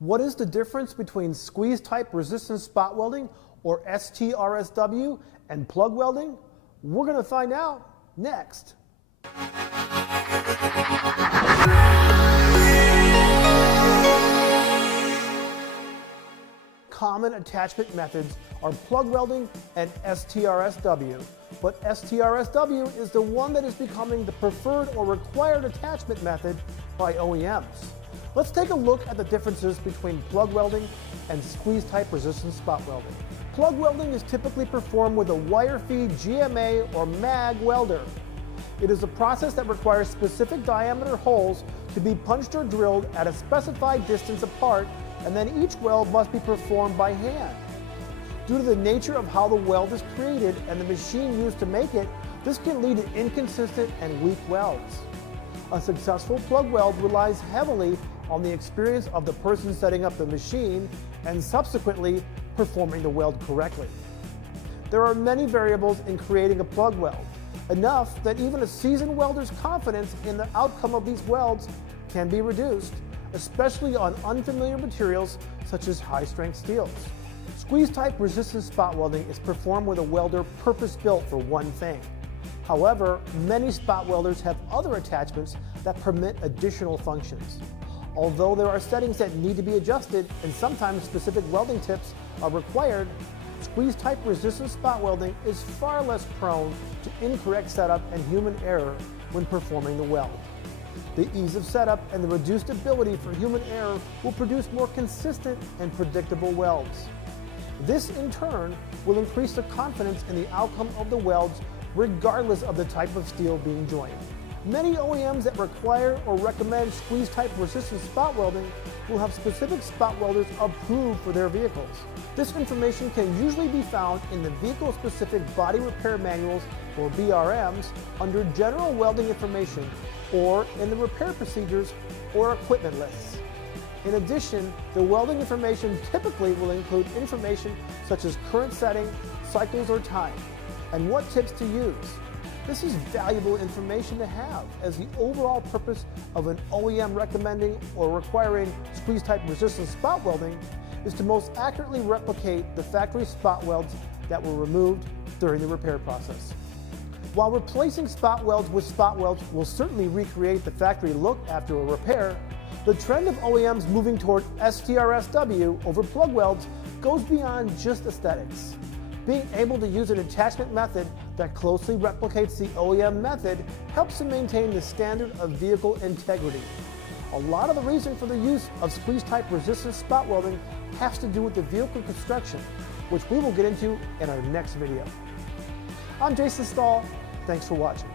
What is the difference between squeeze-type resistance spot welding, or STRSW, and plug welding? We're going to find out next. Common attachment methods are plug welding and STRSW, but STRSW is the one that is becoming the preferred or required attachment method by OEMs. Let's take a look at the differences between plug welding and squeeze-type resistance spot welding. Plug welding is typically performed with a wire-feed GMA or mag welder. It is a process that requires specific diameter holes to be punched or drilled at a specified distance apart, and then each weld must be performed by hand. Due to the nature of how the weld is created and the machine used to make it, this can lead to inconsistent and weak welds. A successful plug weld relies heavily on the experience of the person setting up the machine and subsequently performing the weld correctly. There are many variables in creating a plug weld, enough that even a seasoned welder's confidence in the outcome of these welds can be reduced, especially on unfamiliar materials such as high-strength steels. Squeeze-type resistance spot welding is performed with a welder purpose-built for one thing. However, many spot welders have other attachments that permit additional functions. Although there are settings that need to be adjusted and sometimes specific welding tips are required, squeeze-type resistance spot welding is far less prone to incorrect setup and human error when performing the weld. The ease of setup and the reduced ability for human error will produce more consistent and predictable welds. This, in turn, will increase the confidence in the outcome of the welds regardless of the type of steel being joined. Many OEMs that require or recommend squeeze-type resistance spot welding will have specific spot welders approved for their vehicles. This information can usually be found in the vehicle-specific body repair manuals, or BRMs, under general welding information, or in the repair procedures or equipment lists. In addition, the welding information typically will include information such as current setting, cycles or time, and what tips to use. This is valuable information to have, as the overall purpose of an OEM recommending or requiring squeeze-type resistance spot welding is to most accurately replicate the factory spot welds that were removed during the repair process. While replacing spot welds with spot welds will certainly recreate the factory look after a repair, the trend of OEMs moving toward STRSW over plug welds goes beyond just aesthetics. Being able to use an attachment method that closely replicates the OEM method helps to maintain the standard of vehicle integrity. A lot of the reason for the use of squeeze-type resistance spot welding has to do with the vehicle construction, which we will get into in our next video. I'm Jason Stahl. Thanks for watching.